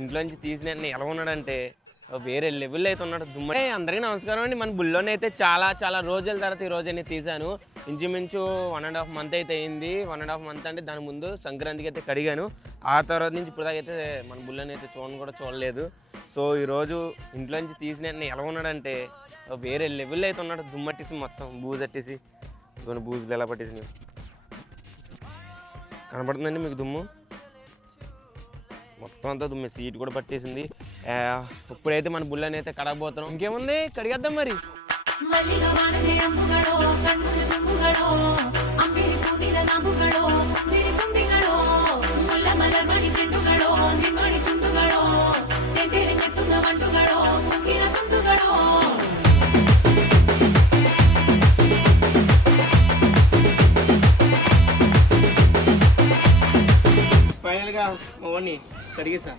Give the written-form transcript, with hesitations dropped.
ఇంట్లోంచి తీసిన ఎలా ఉన్నాడంటే వేరే లెవెల్ అయితే ఉన్నాడు దుమ్మ. అందరికీ నమస్కారం అండి. మన బుల్లోనే అయితే చాలా రోజుల తర్వాత ఈ రోజు అనేది తీసాను. ఇంచుమించు 1.5 మంత్ అయితే అయింది. 1.5 మంత్ అంటే దాని ముందు సంక్రాంతికి అయితే కడిగాను. ఆ తర్వాత నుంచి ఇప్పుడు దాకా అయితే మన బుల్లోని అయితే చూడలేదు. సో ఈరోజు ఇంట్లోంచి తీసిన ఎలా ఉన్నాడంటే వేరే లెవెల్ అయితే ఉన్నాడు. దుమ్మట్టేసి మొత్తం బూజట్టేసి కొన్ని బూజులు ఎలా పట్టేసి కనపడుతుందండి మీకు దుమ్ము మొత్తం అంతా దుమ్మే. సీట్ కూడా పట్టేసింది. ఇప్పుడైతే మన బుల్లని అయితే కడగబోతున్నాం. ఇంకేముంది కడిగేద్దాం మరి. ఫైనల్గా మా వాడిని కడిగేసా.